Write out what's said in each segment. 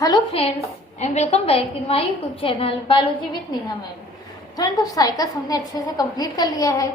Hello friends and welcome back in my YouTube channel biology with Neha ma'am. Friend तो cycas हमने अच्छे से complete कर लिया है।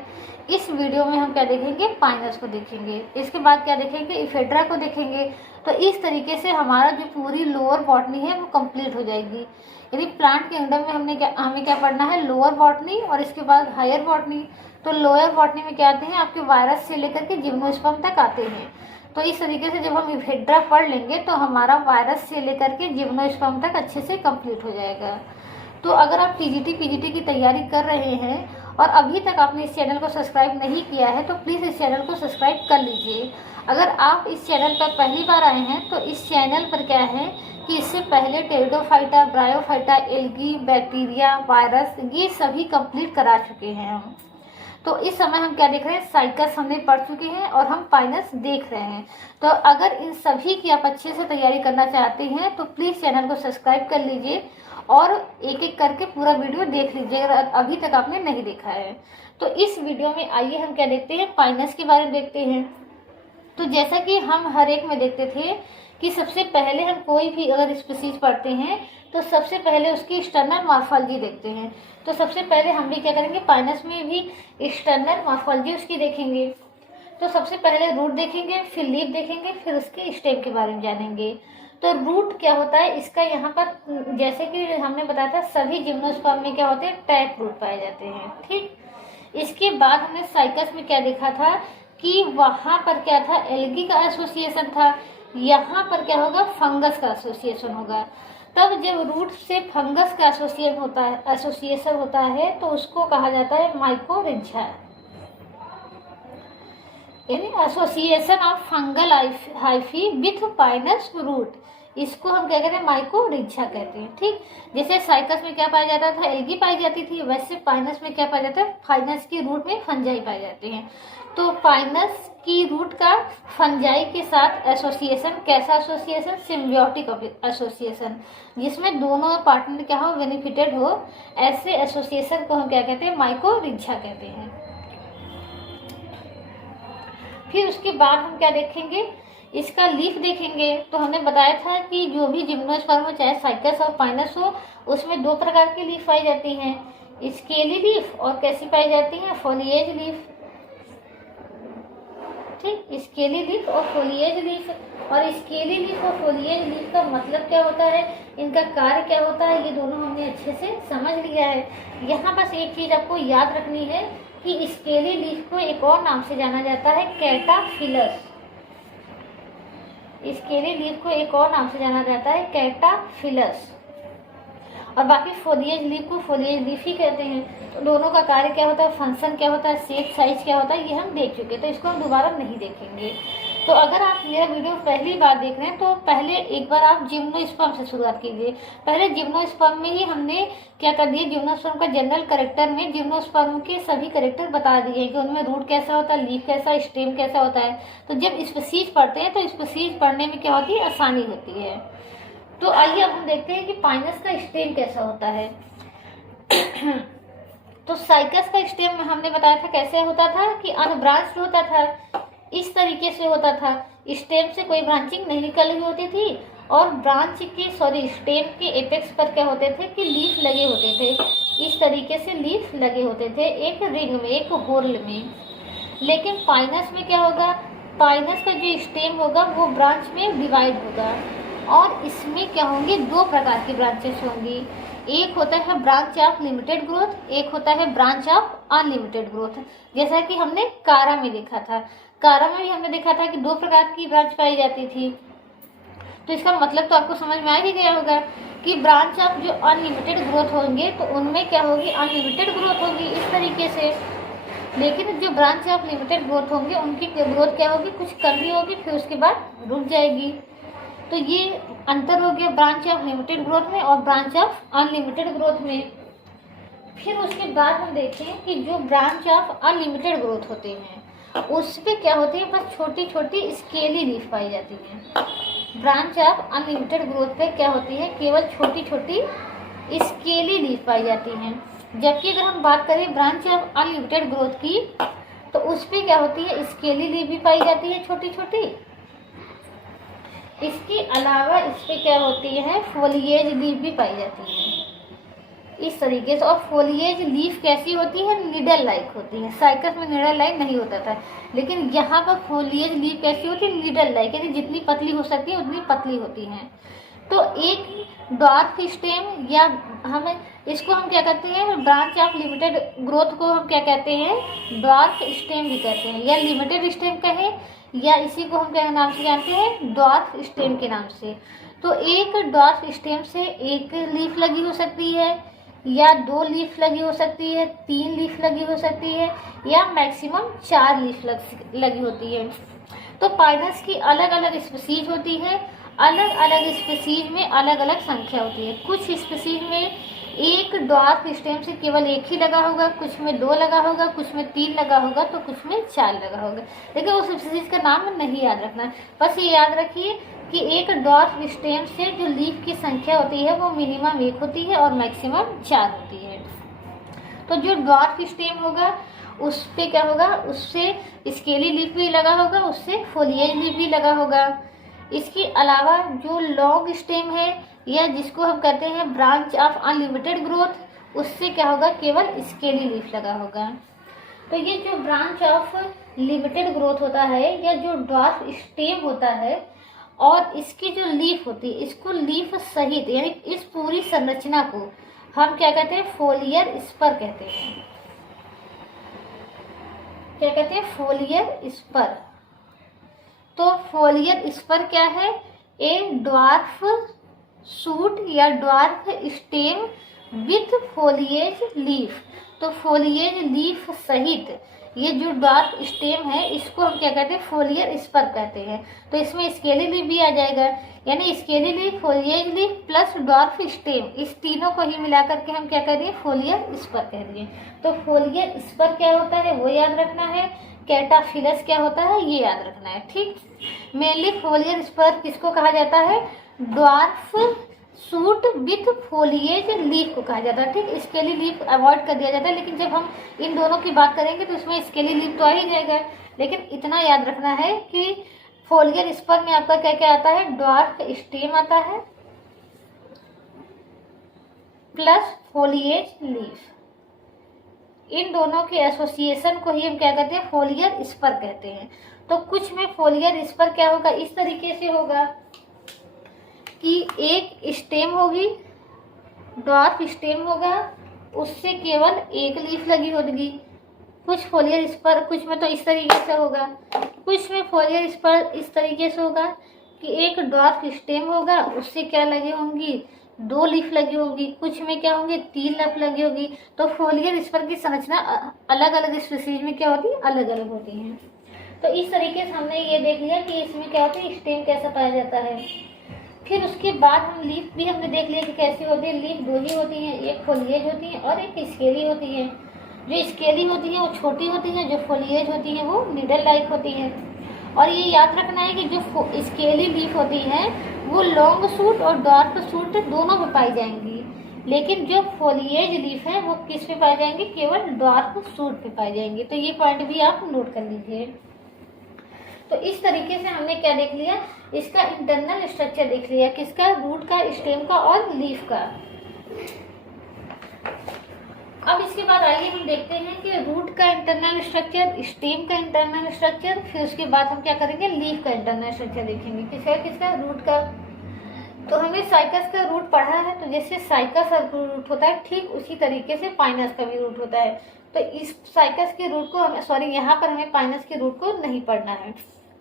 इस वीडियो में हम क्या देखेंगे, पाइनस को देखेंगे। इसके बाद क्या देखेंगे, इफेड्रा को देखेंगे। तो इस तरीके से हमारा जो पूरी लोअर बॉटनी है वो कंप्लीट हो जाएगी। यदि प्लांट किंगडम में हमें क्या पढ़ना है, लोअर बॉटनी और इसके बाद हायर बॉटनी। तो लोअर बॉटनी में क्या आते हैं, आपके वायरस से लेकर के जिम्नोस्पर्म तक आते हैं। तो इस तरीके से जब हम इफेड्रा पढ़ लेंगे तो हमारा वायरस से लेकर के जिम्नोस्पर्म तक अच्छे से कंप्लीट हो जाएगा। तो अगर आप पीजीटी की तैयारी कर रहे हैं और अभी तक आपने इस चैनल को सब्सक्राइब नहीं किया है तो प्लीज़ इस चैनल को सब्सक्राइब कर लीजिए। अगर आप इस चैनल पर पहली बार आए हैं तो इस चैनल पर क्या है कि इससे पहले pteridophyta, bryophyta, algae, bacteria, virus ये सभी कंप्लीट करा चुके हैं हम। तो इस समय हम क्या देख रहे हैं, साइकस हमने पढ़ चुके हैं और हम पाइनस देख रहे हैं। तो अगर इन सभी की आप अच्छे से तैयारी करना चाहते हैं तो प्लीज़ चैनल को सब्सक्राइब कर लीजिए और एक एक करके पूरा वीडियो देख लीजिए अगर अभी तक आपने नहीं देखा है। तो इस वीडियो में आइए हम क्या देखते हैं, पाइनस के बारे में देखते हैं। तो जैसा कि हम हर एक में देखते थे कि सबसे पहले हम कोई भी अगर स्पीसीज पढ़ते हैं तो सबसे पहले उसकी एक्सटर्नल मॉर्फोलॉजी देखते हैं। तो सबसे पहले हम भी क्या करेंगे, पाइनस में भी एक्सटर्नल मॉर्फोलॉजी उसकी देखेंगे। तो सबसे पहले रूट देखेंगे, फिर लीफ देखेंगे, फिर उसके स्टेम के बारे में जानेंगे। तो रूट क्या होता है, इसका यहाँ पर जैसे कि हमने बताया था सभी जिम्नोस्पर्म में क्या होते हैं, टैप रूट पाए जाते हैं। ठीक, इसके बाद हमने साइकस में क्या देखा था कि वहाँ पर क्या था, एल्गी का एसोसिएशन था। यहाँ पर क्या होगा, फंगस का एसोसिएशन होगा। तब जब रूट से फंगस का एसोसिएशन होता है तो उसको कहा जाता है माइकोरिज्जा, यानी association of fungal hyphae with pinus root. इसको हम क्या कहते हैं, माइकोरिज्जा कहते हैं। ठीक, जैसे साइकस में क्या पाया जाता था, एल्गी पाई जाती थी, वैसे पाइनस में क्या पाया जाता है, पाइनस की रूट में फंजाई पाए जाते हैं। तो पाइनस की रूट का फंजाई के साथ एसोसिएशन, कैसा एसोसिएशन, सिम्बियोटिक एसोसिएशन, जिसमें दोनों पार्टनर क्या हो, बेनिफिटेड हो, ऐसे एसोसिएशन को हम क्या कहते हैं, माइकोरिज्जा कहते हैं। फिर उसके बाद हम क्या देखेंगे, इसका लीफ देखेंगे। तो हमने बताया था कि जो भी जिम्नोस्पर्म हो, चाहे साइकस और पाइनस हो, उसमें दो प्रकार की लीफ पाई जाती हैं, स्केली लीफ और कैसी पाई जाती है, फोलिएज लीफ। ठीक, स्केली लीफ और फोलिएज लीफ। और स्केली लीफ और फोलिएज लीफ का मतलब क्या होता है, इनका कार्य क्या होता है, ये दोनों हमने अच्छे से समझ लिया है। यहाँ बस एक चीज आपको याद रखनी है कि स्केली लीफ को एक और नाम से जाना जाता है, कैटाफिलस। स्केली लीफ को एक और नाम से जाना जाता है, कैटाफिलस। और बाकी फोलिएज लीफ को फोलिएज लीफ ही कहते हैं। तो दोनों का कार्य क्या होता है, फंक्शन क्या होता है, शेप साइज क्या होता है, ये हम देख चुके, तो इसको हम दोबारा नहीं देखेंगे। तो अगर आप मेरा वीडियो पहली बार देख रहे हैं तो पहले एक बार आप जिम्नोस्पर्म से शुरुआत कीजिए। पहले जिम्नोस्पर्म में ही हमने क्या कर दिया, जिम्नोस्पर्म का जनरल कैरेक्टर में जिम्नोस्पर्म के सभी कैरेक्टर बता दिए कि उनमें रूट कैसा होता है, लीफ कैसा, स्टेम कैसा होता है। तो जब स्पीसीज पढ़ते हैं तो स्पीसीज पढ़ने में क्या होती है, आसानी होती है। तो आइए अब हम देखते हैं कि पाइनस का स्टेम कैसा होता है। तो साइकस का स्टेम हमने बताया था कैसे होता था कि अनब्रांच्ड होता था, इस तरीके से होता था। स्टेम से कोई ब्रांचिंग नहीं निकल रही होती थी और स्टेम के एपेक्स पर क्या होते थे कि लीफ लगे होते थे। इस तरीके से लीफ लगे होते थे एक रिंग में, एक होल में। लेकिन पाइनस में क्या होगा, पाइनस का जो स्टेम होगा वो ब्रांच में डिवाइड होगा और इसमें क्या होंगे, दो प्रकार की ब्रांचेस होंगी। एक होता है ब्रांच ऑफ लिमिटेड ग्रोथ, एक होता है ब्रांच ऑफ अनलिमिटेड ग्रोथ। जैसा कि हमने कारा में देखा था, कारा में भी हमने देखा था कि दो प्रकार की ब्रांच पाई जाती थी। तो इसका मतलब तो आपको समझ में आ ही गया होगा कि ब्रांच ऑफ जो अनलिमिटेड ग्रोथ होंगे तो उनमें क्या होगी, अनलिमिटेड ग्रोथ होगी इस तरीके से। लेकिन जो ब्रांच ऑफ लिमिटेड ग्रोथ होंगे उनकी ग्रोथ क्या होगी, कुछ कम ही होगी, फिर उसके बाद रुक जाएगी। तो ये अंतर हो गया ब्रांच ऑफ लिमिटेड ग्रोथ में और ब्रांच ऑफ अनलिमिटेड ग्रोथ में। फिर उसके बाद हम देखें कि जो ब्रांच ऑफ अनलिमिटेड ग्रोथ होते हैं उस पे क्या होती है, बस छोटी छोटी स्केली लीफ पाई जाती है। ब्रांच ऑफ अनलिमिटेड ग्रोथ पे क्या होती है, केवल छोटी छोटी स्केली लीफ पाई जाती हैं। जबकि अगर हम बात करें ब्रांच ऑफ अनलिमिटेड ग्रोथ की तो उस पे क्या होती है, स्केली लीफ भी पाई जाती है छोटी छोटी, इसके अलावा इस पे क्या होती है, फोलिएज लीफ भी पाई जाती है इस तरीके से। और फोलिएज लीफ कैसी होती है, निडल लाइक होती है। साइकस में निडल लाइक नहीं होता था, लेकिन यहाँ पर फोलिएज लीफ कैसी होती है, निडल लाइक, यानी जितनी पतली हो सकती है उतनी पतली होती हैं। तो एक डॉर्फ स्टेम, या हमें इसको हम क्या कहते हैं, ब्रांच ऑफ लिमिटेड ग्रोथ को हम क्या कहते हैं, डॉर्फ स्टेम भी कहते हैं, या लिमिटेड स्टेम कहें, या इसी को हम क्या नाम से जानते हैं, डॉर्फ स्टेम के नाम से। तो एक डॉर्फ स्टेम से एक लीफ लगी हो सकती है, या 2 लीफ लगी हो सकती है, 3 लीफ लगी हो सकती है, या मैक्सिमम 4 लीफ लगी होती है। तो पाइनस की अलग अलग स्पीसीज होती है, अलग अलग स्पीसीज में अलग अलग संख्या होती है। कुछ स्पीसीज में एक डॉर्फ स्टेम से केवल एक ही लगा होगा, कुछ में 2 लगा होगा, कुछ में 3 लगा होगा, तो कुछ में 4 लगा होगा। लेकिन उस स्पीसीज का नाम नहीं याद रखना, बस ये याद रखिए कि एक डॉर्फ स्टेम से जो लीफ की संख्या होती है वो मिनिमम 1 होती है और मैक्सिमम 4 होती है। तो जो डॉर्फ स्टेम होगा उस पे क्या होगा, उससे स्केली लीफ भी लगा होगा, उससे फोलिएज लीफ भी लगा होगा। इसके अलावा जो लॉन्ग स्टेम है, या जिसको हम कहते हैं ब्रांच ऑफ अनलिमिटेड ग्रोथ, उससे क्या होगा, केवल स्केली लीफ लगा होगा। तो ये जो ब्रांच ऑफ लिमिटेड ग्रोथ होता है, या जो डॉर्फ स्टेम होता है, और इसकी जो लीफ होती है, इसको लीफ सहित, यानी इस पूरी संरचना को हम क्या कहते हैं, फोलियर स्पर कहते हैं। क्या कहते हैं, फोलियर स्पर। तो फोलियर स्पर क्या है, ए ड्वार्फ शूट या dwarf stem with foliage leaf. तो फोलिएज लीफ सहित ये जो ड्वार्फ स्टेम है, इसको हम क्या कहते हैं, फोलियर स्पर कहते हैं। तो इसमें स्केली लीफ भी आ जाएगा, यानी scaly leaf, foliage leaf plus dwarf stem, इस तीनों को ही मिलाकर के हम क्या कह रहे हैं, फोलियर स्पर कह रहे हैं। तो फोलियर स्पर क्या होता है वो याद रखना है, कैटाफिलस क्या होता है ये याद रखना है। ठीक, मेनली फोलियर स्पर किसको कहा जाता है, dwarf suit with foliage leaf को कहा जाता है। ठीक, स्केली लीफ अवॉइड कर दिया जाता है, लेकिन जब हम इन दोनों की बात करेंगे तो इसमें स्केली लीफ तो आ ही जाएगा। लेकिन इतना याद रखना है कि फोलियर स्पर में आपका क्या क्या आता है, ड्वार्फ स्टेम आता है प्लस फोलिएज लीफ। इन दोनों के एसोसिएशन को ही हम क्या कहते हैं, फोलियर स्पर कहते हैं। तो कुछ में फोलियर स्पर क्या होगा, इस तरीके से होगा कि एक स्टेम होगी, डॉर्फ स्टेम होगा, उससे केवल एक लीफ लगी होगी। कुछ फोलियर स्पर, कुछ में तो इस तरीके से होगा, कुछ में फोलियर स्पर इस तरीके से होगा कि एक डॉर्फ स्टेम होगा, उससे क्या लगी होंगी, 2 लीफ लगी होगी, कुछ में क्या होंगे, 3 लीफ लगी होगी। तो फोलियर स्पर की संरचना अलग अलग स्पीसीज में क्या होती है, अलग अलग होती है। तो इस तरीके से हमने ये देख लिया कि इसमें क्या होता है, स्टेम कैसा पाया जाता है। फिर उसके बाद हम लीफ भी हमने देख लिया कि कैसी होती है। लीफ 2 ही होती हैं, एक फोलिएज होती है और एक स्केली होती है। जो स्केली होती है वो छोटी होती है, जो फोलिएज होती है वो निडल लाइक होती है। और ये याद रखना है कि जो स्केली लीफ होती है वो लॉन्ग शूट और डॉर्फ शूट दोनों में पाई जाएंगी, लेकिन जो फोलिएज लीफ है वो किस पे पाई जाएंगी, केवल डॉर्फ शूट पे पाई जाएंगी। तो ये पॉइंट भी आप नोट कर लीजिए। तो इस तरीके से हमने क्या देख लिया, इसका इंटरनल स्ट्रक्चर देख लिया, किसका, रूट का, स्टेम का और लीफ का। अब इसके बाद आइए हम देखते हैं कि रूट का इंटरनल स्ट्रक्चर, स्टेम का इंटरनल स्ट्रक्चर, फिर उसके बाद हम क्या करेंगे, लीफ का इंटरनल स्ट्रक्चर देखेंगे। किसका, रूट का। तो हमने साइकस का रूट पढ़ा है, तो जैसे साइकस का रूट होता है ठीक उसी तरीके से पाइनस का भी रूट होता है। तो इस साइकस के रूट को हमें यहाँ पर हमें पाइनस के रूट को नहीं पढ़ना है।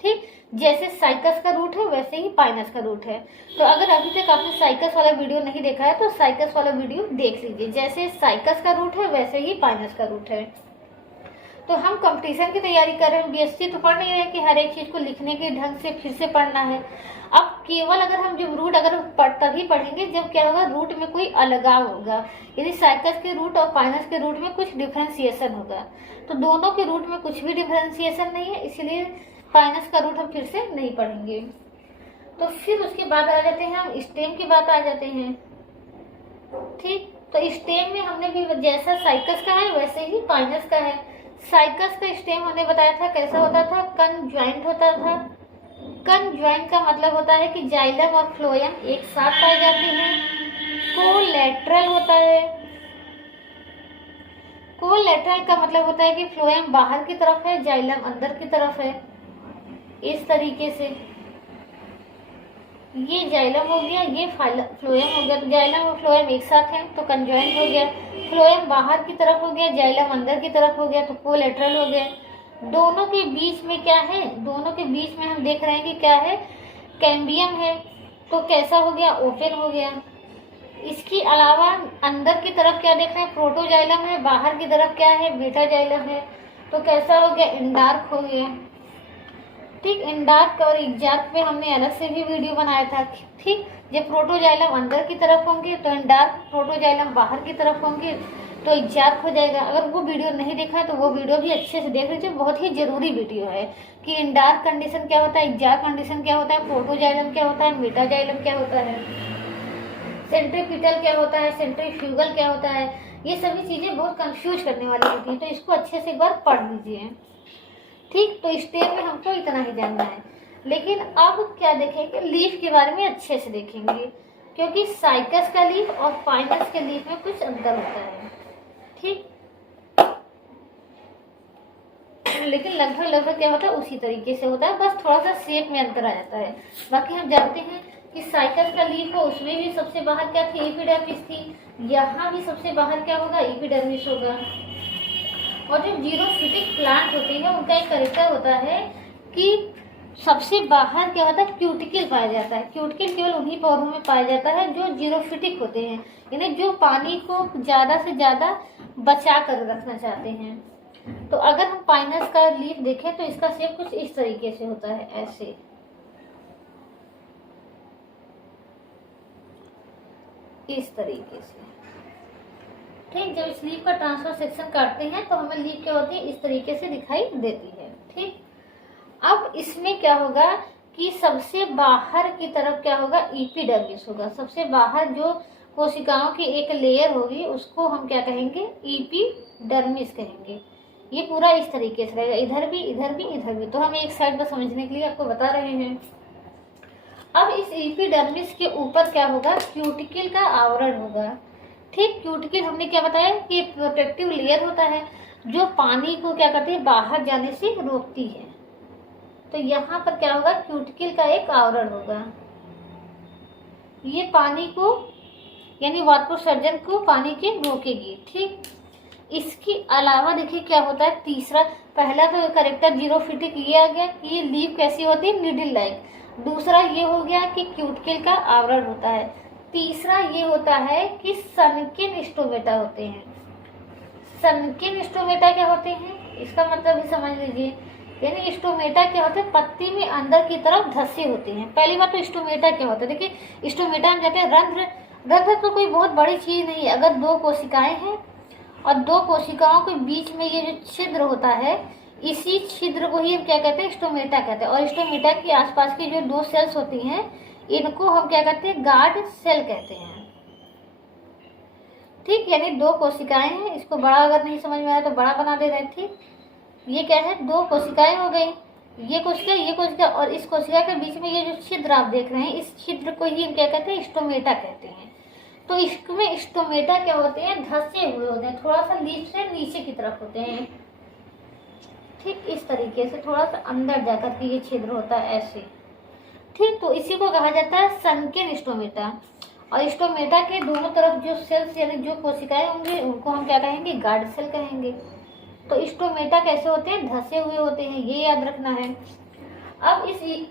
ठीक, जैसे साइकस का रूट है वैसे ही पाइनस का रूट है। तो अगर अभी तक आपने साइकस वाला वीडियो नहीं देखा है तो साइकस वाला वीडियो देख लीजिए। जैसे साइकस का रूट है वैसे ही पाइनस का रूट है। तो हम कंपटीशन की तैयारी कर रहे हैं, बीएससी तो पढ़ नहीं रहे कि हर एक चीज को लिखने के ढंग से फिर से पढ़ना है। अब केवल अगर हम जब रूट अगर तभी पढ़ेंगे जब क्या होगा, रूट में कोई अलगाव होगा। यदि साइकस के रूट और पाइनस के रूट में कुछ डिफरेंशिएशन होगा, तो दोनों के रूट में कुछ भी डिफरेंशिएशन नहीं है, इसलिए पाइनस का रूट हम फिर से नहीं पढ़ेंगे। तो फिर उसके बाद आ जाते हैं हम स्टेम की बात आ जाते हैं। ठीक, तो स्टेम में हमने भी जैसा साइकस का है वैसे ही पाइनस का है। साइकस का स्टेम हमने बताया था कैसा होता था, कंजॉइंट होता था। कंजॉइंट का मतलब होता है कि जाइलम और फ्लोएम एक साथ पाए जाते हैं। कोलैटरल होता है, कोलैटरल का मतलब होता है कि फ्लोएम बाहर की तरफ है, जाइलम अंदर की तरफ है। इस तरीके से ये जाइलम हो गया, ये फ्लोएम हो गया। तो जाइलम और फ्लोएम एक साथ हैं तो कंजॉइंट हो गया। फ्लोएम बाहर की तरफ हो गया, जाइलम अंदर की तरफ हो गया तो कोलैटरल हो गया। दोनों के बीच में क्या है, दोनों के बीच में हम देख रहे हैं कि क्या है, कैम्बियम है। तो कैसा हो गया, ओपन हो गया। इसके अलावा अंदर की तरफ क्या देख रहे हैं, प्रोटोजाइलम है, बाहर की तरफ क्या है, बीटा जाइलम है। तो कैसा हो गया, इंडार्क हो गया। ठीक, इंडार्क और एग्जार्क पे हमने अलग से भी वीडियो बनाया था। ठीक, जब प्रोटोजाइलम अंदर की तरफ होंगे तो इंडार्क, प्रोटोजाइलम बाहर की तरफ होंगे तो एग्जार्क हो जाएगा। अगर वो वीडियो नहीं देखा तो वो वीडियो भी अच्छे से देख लीजिए, बहुत ही जरूरी वीडियो है कि इंडार्क कंडीशन क्या होता है, एग्जार्क कंडीशन क्या होता है, प्रोटोजाइलम क्या होता है, मेटाजाइलम क्या होता है, सेंट्रीपिटल क्या होता है, सेंट्रीफ्यूगल क्या होता है। ये सभी चीजें बहुत कंफ्यूज करने वाली होती हैं, तो इसको अच्छे से एक बार पढ़ लीजिए। ठीक, तो स्टेप में हमको इतना ही जानना है। लेकिन अब क्या देखेंगे, लीफ के बारे में अच्छे से देखेंगे, क्योंकि साइकस का लीफ और पाइनस के लीफ में कुछ अंतर होता है। ठीक, लेकिन लगभग क्या होता है उसी तरीके से होता है, बस थोड़ा सा शेप में अंतर आ जाता है। बाकी हम जानते हैं कि साइकस का लीफ हो, उसमें भी सबसे बाहर क्या थी, एपिडर्मिस थी। यहाँ भी सबसे बाहर क्या होगा, एपिडर्मिस होगा। और जो जीरोफिटिक प्लांट होते हैं उनका एक कैरेक्टर होता है कि सबसे बाहर क्या होता है, क्यूटिकल पाया जाता है। क्यूटिकल केवल उन्हीं पौधों में पाया जाता है जो जीरोफिटिक होते हैं, यानी जो पानी को ज्यादा से ज्यादा बचा कर रखना चाहते हैं। तो अगर हम पाइनस का लीफ देखें तो इसका शेप कुछ इस तरीके से होता है, ऐसे। इस तरीके से। ठीक, जब इस लीफ का ट्रांसफर सेक्शन काटते हैं तो हमें लीफ क्या होती है, इस तरीके से दिखाई देती है। ठीक, अब इसमें क्या होगा कि सबसे बाहर की तरफ क्या होगा, एपिडर्मिस होगा। सबसे बाहर जो कोशिकाओं की एक लेयर होगी उसको हम क्या कहेंगे, एपिडर्मिस कहेंगे। ये पूरा इस तरीके से रहेगा, इधर भी इधर भी इधर भी। तो हम एक साइड पर समझने के लिए आपको बता रहे हैं। अब इस एपिडर्मिस के ऊपर क्या होगा, क्यूटिकल का आवरण होगा। ठीक, क्यूटिकल हमने क्या बताया कि प्रोटेक्टिव लेयर होता है जो पानी को क्या करती है, बाहर जाने से रोकती है। तो यहाँ पर क्या होगा, क्यूटिकल का एक आवरण होगा। ये पानी को यानी वाष्पोत्सर्जन को पानी के रोकेगी। ठीक, इसके अलावा देखिए क्या होता है, तीसरा, पहला तो कैरेक्टर जीरोफिटिक ये आ गया कि ये लीफ कैसी होती है, नीडल लाइक। दूसरा ये हो गया कि क्यूटिकल का आवरण होता है। तीसरा ये होता है कि सनकिन स्टोमेटा होते हैं। सनकिन स्टोमेटा क्या होते हैं, इसका मतलब भी समझ लीजिए। यानी स्टोमेटा क्या होते हैं, पत्ती में अंदर की तरफ धंसे होते हैं। पहली बात तो स्टोमेटा क्या होता है, देखिए स्टोमेटा हम कहते हैं रंध्र। रंध्र तो कोई बहुत बड़ी चीज नहीं है। अगर दो कोशिकाएं हैं और दो कोशिकाओं के बीच में ये जो छिद्र होता है, इसी छिद्र को ही हम क्या कहते हैं, स्टोमेटा कहते हैं। और स्टोमेटा के आसपास की जो दो सेल्स होती हैं इनको हम क्या कहते हैं, गार्ड सेल कहते हैं। ठीक, यानी दो कोशिकाएं हैं, इसको बड़ा अगर नहीं समझ में आया तो बड़ा बना दे रहे। ठीक, ये क्या है, दो कोशिकाएं हो गई, ये कोशिका और इस कोशिका के बीच में ये जो छिद्र आप देख रहे हैं, इस छिद्र को ही हम क्या कहते हैं, स्टोमेटा कहते हैं। तो इसमें स्टोमेटा क्या होते हैं, धंसे हुए होते हैं, थोड़ा सा लीफ से नीचे की तरफ होते हैं। ठीक, इस तरीके से थोड़ा सा अंदर जाकर के ये छिद्र होता है, ऐसे। ठीक, तो इसी को कहा जाता है सनकिन स्टोमेटा। और स्टोमेटा के दोनों तरफ जो सेल्स यानी जो कोशिकाएं होंगी उनको हम क्या कहेंगे, गार्ड सेल कहेंगे। तो स्टोमेटा कैसे होते हैं, धंसे हुए होते हैं, ये याद रखना है। अब इस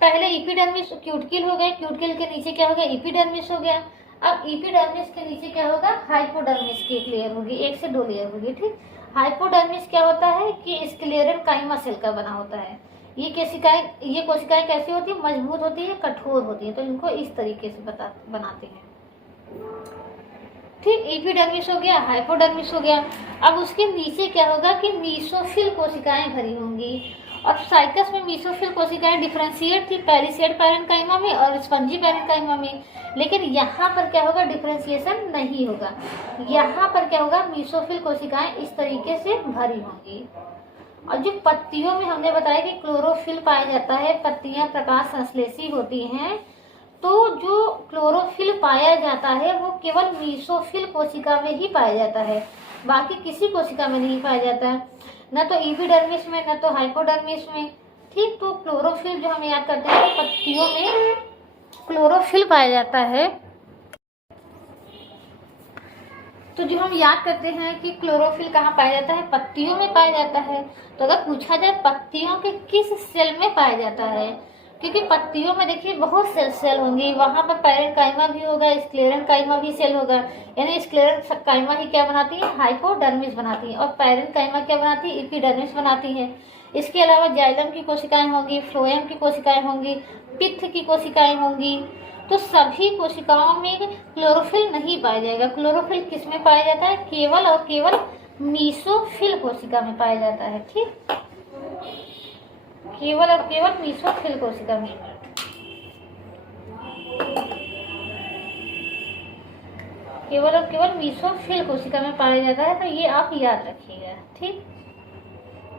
पहले एपिडर्मिस, क्यूटिकल हो गए, क्यूटिकल के नीचे क्या हो गया, एपिडर्मिस हो गया। अब एपिडर्मिस के नीचे क्या होगा, हाइपोडर्मिस की एक लेयर होगी, एक से दो लेयर होगी। ठीक, हाइपोडर्मिस क्या होता है कि स्क्लेरेनकाइमा सेल का बना होता है। ये कोशिकाएं कैसी होती है, मजबूत होती है, कठोर होती है। तो इनको इस तरीके से बनाते हैं। ठीक, एपिडर्मिस हो गया, हाइपोडर्मिस हो गया। अब उसके नीचे क्या होगा कि मीसोफिल कोशिकाएं भरी होंगी। और साइकस में मीसोफिल कोशिकाएं डिफरेंशिएट थी, पेरिसेड पैरेन्काइमा में और स्पंजी पैरेन्काइमा में। लेकिन यहाँ पर क्या होगा, डिफरेंशिएशन नहीं होगा। यहाँ पर क्या होगा, मीसोफिल कोशिकाएं इस तरीके से भरी होंगी। और जो पत्तियों में हमने बताया कि क्लोरोफिल पाया जाता है, पत्तियां प्रकाश संश्लेषी होती हैं, तो जो क्लोरोफिल पाया जाता है वो केवल मीसोफिल कोशिका में ही पाया जाता है, बाकी किसी कोशिका में नहीं पाया जाता है, न तो एपिडर्मिस में न तो हाइपोडर्मिस में। ठीक, तो क्लोरोफिल जो हम याद करते हैं पत्तियों में क्लोरोफिल पाया जाता है। तो जो हम याद करते हैं कि क्लोरोफिल कहाँ पाया जाता है, पत्तियों में पाया जाता है। तो अगर पूछा जाए पत्तियों के किस सेल में पाया जाता है, क्योंकि पत्तियों में देखिए बहुत सेल होंगी, वहां पर पैरेंकाइमा भी होगा, स्क्लेरेंकाइमा भी सेल होगा। यानी स्क्लेरेंकाइमा ही क्या बनाती है, हाइपोडर्मिस बनाती है, और पैरेंकाइमा क्या बनाती है, एपिडर्मिस बनाती है। इसके अलावा जाइलम की कोशिकाएं होंगी, फ्लोएम की कोशिकाएं होंगी, पित्त की कोशिकाएं होंगी। तो सभी कोशिकाओं में क्लोरोफिल नहीं पाया जाएगा। क्लोरोफिल किस में पाया जाता है, केवल और केवल मीसोफिल कोशिका में पाया जाता है। ठीक, केवल और केवल मीसोफिल कोशिका में, केवल और केवल मीसोफिल कोशिका में पाया जाता है। तो ये आप याद रखिएगा। ठीक,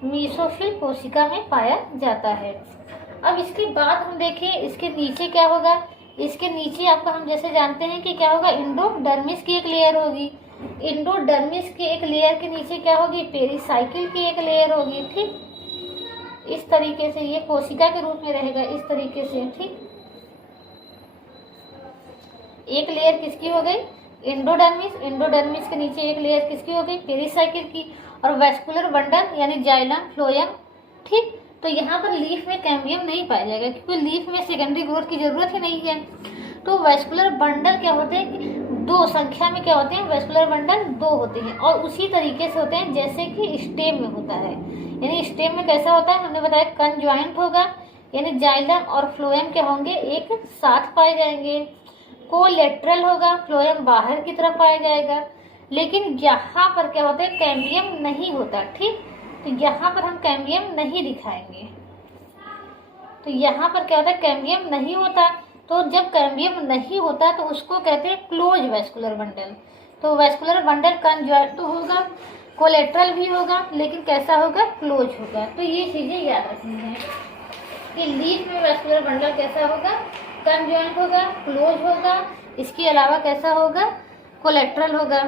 मीसोफिल कोशिका में पाया जाता है। अब इसके बाद हम देखें इसके नीचे क्या होगा। इसके नीचे आपको हम जैसे जानते हैं कि क्या होगा, इंडोडर्मिस की एक लेयर होगी। इंडोडर्मिस के एक लेयर के नीचे क्या होगी, पेरिसाइकिल की एक लेयर होगी। ठीक, इस तरीके से ये कोशिका के रूप में रहेगा, इस तरीके से। ठीक, एक लेयर किसकी हो गई, इंडोडर्मिस। इंडोडर्मिस के नीचे एक लेयर किसकी हो गई, पेरिसाइकिल की। और वेस्कुलर बंडल यानी जाइलम, फ्लोएम। ठीक, तो यहाँ पर लीफ में कैम्बियम नहीं पाया जाएगा, क्योंकि लीफ में सेकेंडरी ग्रोथ की जरूरत ही नहीं है। तो वेस्कुलर बंडल क्या होते हैं, दो संख्या में क्या होते हैं, वेस्कुलर बंडल दो होते हैं, और उसी तरीके से होते हैं जैसे कि स्टेम में होता है। यानी स्टेम में कैसा होता है, हमने बताया कंजॉइंट होगा, यानी जाइलम और फ्लोएम क्या होंगे, एक साथ पाए जाएंगे। कोलेटरल होगा, फ्लोएम बाहर की तरफ पाया जाएगा। लेकिन यहाँ पर क्या होता है, कैम्बियम नहीं होता। ठीक, तो यहाँ पर हम कैम्बियम नहीं दिखाएंगे। तो यहाँ पर क्या होता है, कैम्बियम नहीं होता। तो जब कैम्बियम नहीं होता तो उसको कहते हैं क्लोज वेस्कुलर बंडल। तो वेस्कुलर बंडल कंजॉइंट तो होगा, कोलेटरल भी होगा, लेकिन कैसा होगा, क्लोज होगा। तो ये चीजें याद रखनी है कि लीफ में वेस्कुलर बंडल कैसा होगा, कंजॉइंट होगा, क्लोज होगा, इसके अलावा कैसा होगा, कोलेटरल होगा।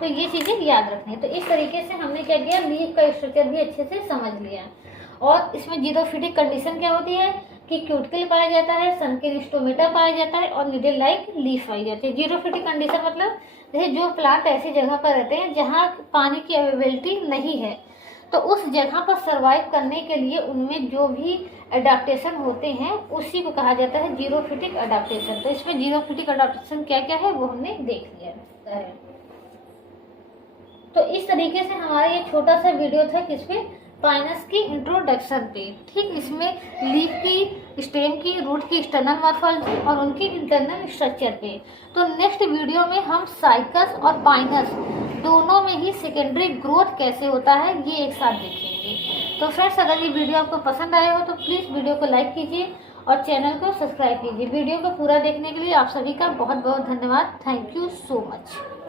तो ये चीजें याद रखनी है। तो इस तरीके से हमने क्या किया, लीफ का स्ट्रक्चर भी अच्छे से समझ लिया। और इसमें जीरोफिटिक कंडीशन क्या होती है कि क्यूटिकल पाया जाता है, सनकिन स्टोमेटा पाया जाता है, और नीडल लाइक लीफ पाई जाती है। जीरोफिटिक कंडीशन मतलब जैसे जो प्लांट ऐसी जगह पर रहते हैं जहाँ पानी की अवेलेबिलिटी नहीं है, तो उस जगह पर सर्वाइव करने के लिए उनमें जो भी अडाप्टेशन होते हैं उसी को कहा जाता है जीरोफिटिक अडाप्टेशन। तो इसमें जीरोफिटिक अडाप्टेशन क्या क्या है वो हमने देख लिया है। तो इस तरीके से हमारा ये छोटा सा वीडियो था किसपे, पाइनस की इंट्रोडक्शन पे। ठीक, इसमें लीफ की, स्टेम की, रूट की एक्सटर्नल मॉर्फोलॉजी और उनकी इंटरनल स्ट्रक्चर पे। तो नेक्स्ट वीडियो में हम साइकस और पाइनस दोनों में ही सेकेंडरी ग्रोथ कैसे होता है ये एक साथ देखेंगे। तो फ्रेंड्स, अगर ये वीडियो आपको पसंद आया हो तो प्लीज़ वीडियो को लाइक कीजिए और चैनल को सब्सक्राइब कीजिए। वीडियो को पूरा देखने के लिए आप सभी का बहुत बहुत धन्यवाद। Thank you so much.